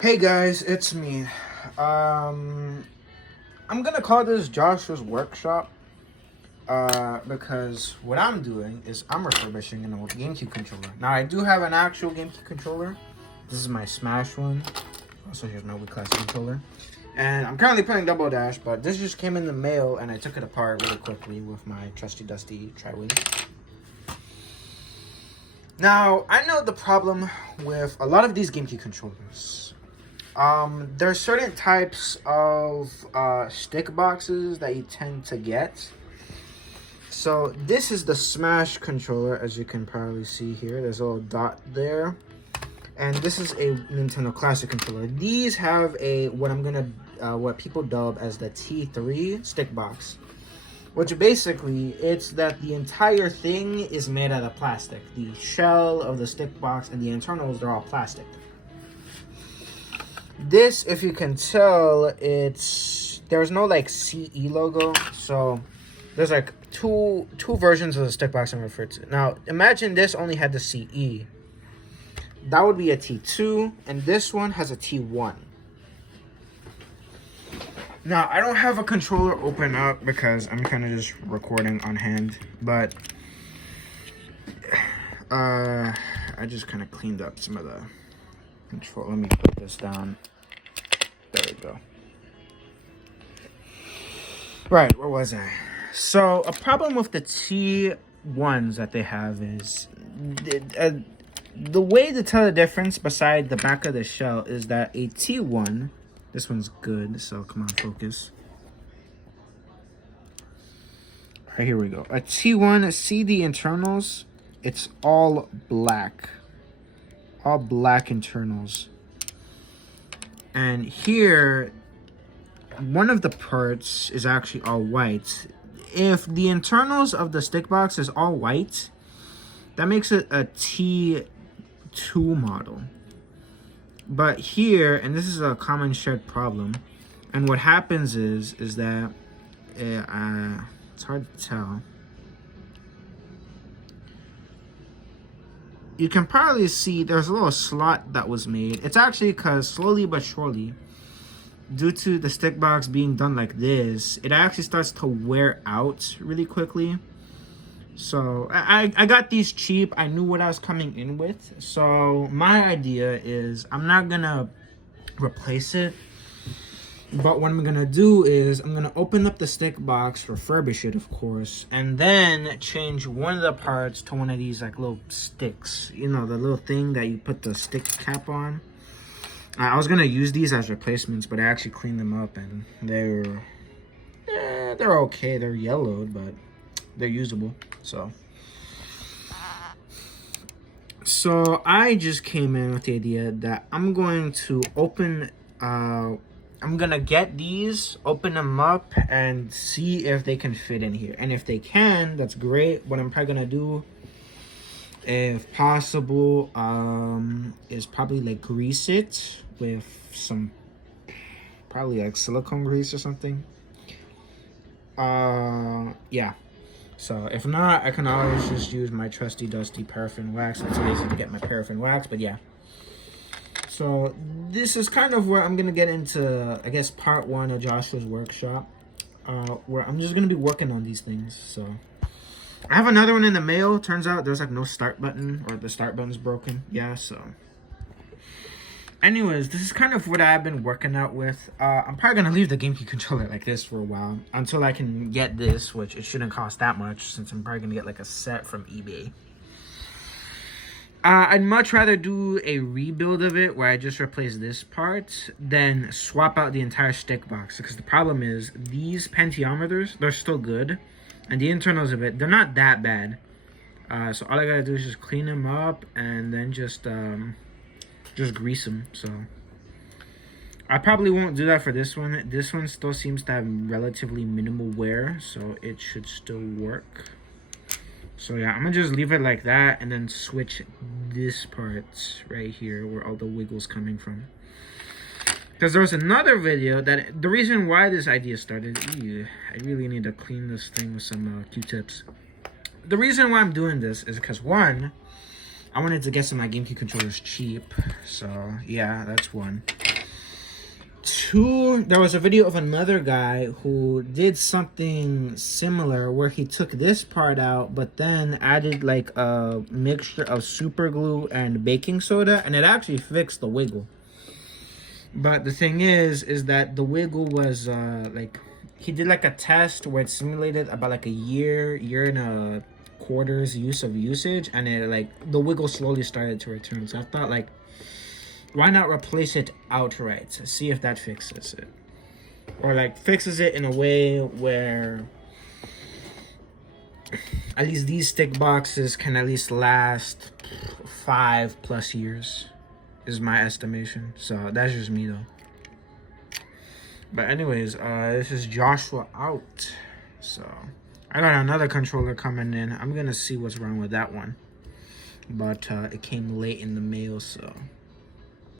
Hey guys, it's me. I'm gonna call this Joshua's workshop. Because what I'm doing is I'm refurbishing an old GameCube controller. Now I do have an actual GameCube controller. This is my Smash one. Also, here's my Wii Classic controller. And I'm currently playing Double Dash, but this just came in the mail and I took it apart really quickly with my trusty dusty tri-wing. Now, I know the problem with a lot of these GameCube controllers. There are certain types of stick boxes that you tend to get. So this is the Smash controller, as you can probably see here. There's a little dot there. And this is a Nintendo Classic controller. These have a what people dub as the T3 stick box. Which basically, it's that the entire thing is made out of plastic. The shell of the stick box and the internals, they're all plastic. This, if you can tell, there's no like CE logo, so there's like two versions of the stick box I'm referred to. Now, imagine this only had the CE. That would be a T2, and this one has a T1. Now, I don't have a controller open up because I'm kind of just recording on hand, but I just kind of cleaned up some of the control. Let me put this down. There we go. Right, where was I? So, a problem with the T1s that they have is the way to tell the difference beside the back of the shell is that a T1, this one's good, so come on, focus. All right, here we go. A T1, see the internals? It's all black. All black internals. And here, one of the parts is actually all white. If the internals of the stick box is all white, that makes it a T2 model. But here, and this is a common shared problem, and what happens is that it's hard to tell. You can probably see there's a little slot that was made. It's actually because slowly but surely, due to the stick box being done like this, it actually starts to wear out really quickly. So I got these cheap. I knew what I was coming in with. So my idea is I'm not gonna replace it. But what I'm gonna do is I'm gonna open up the stick box, refurbish it of course, and then change one of the parts to one of these like little sticks. You know, the little thing that you put the stick cap on. I was gonna use these as replacements, but I actually cleaned them up and they're okay. They're yellowed, but they're usable. So I just came in with the idea that I'm going to I'm gonna get these, open them up, and see if they can fit in here. And if they can, that's great. What I'm probably gonna do, if possible, is probably like grease it with some, probably like silicone grease or something. Yeah. So if not, I can always just use my trusty dusty paraffin wax. It's easy to get my paraffin wax, but yeah. So this is kind of where I'm gonna get into, I guess, part one of Joshua's workshop, where I'm just gonna be working on these things. So I have another one in the mail. Turns out there's like no start button, or the start button's broken. Yeah, so anyways, this is kind of what I've been working out with. I'm probably gonna leave the GameCube controller like this for a while until I can get this, which it shouldn't cost that much since I'm probably gonna get like a set from eBay. I'd much rather do a rebuild of it where I just replace this part than swap out the entire stick box, because the problem is these pentiometers, they're still good, and the internals of it, they're not that bad. So all I gotta do is just clean them up and then just grease them. So I probably won't do that for this one. This one still seems to have relatively minimal wear, so it should still work. So yeah, I'm gonna just leave it like that and then switch this part right here where all the wiggle's coming from. Because there was another video that, the reason why this idea started, I really need to clean this thing with some Q-tips. The reason why I'm doing this is because, one, I wanted to get some of my GameCube controllers cheap. So yeah, that's one. there was a video of another guy who did something similar where he took this part out but then added like a mixture of super glue and baking soda, and it actually fixed the wiggle. But the thing is that the wiggle was like, he did like a test where it simulated about like a year and a quarter's usage, and it like the wiggle slowly started to return. So I thought, like, why not replace it outright? See if that fixes it. Or like fixes it in a way where at least these stick boxes can at least last 5+ years is my estimation. So that's just me though. But anyways, this is Joshua out. So I got another controller coming in. I'm gonna see what's wrong with that one. But it came late in the mail, so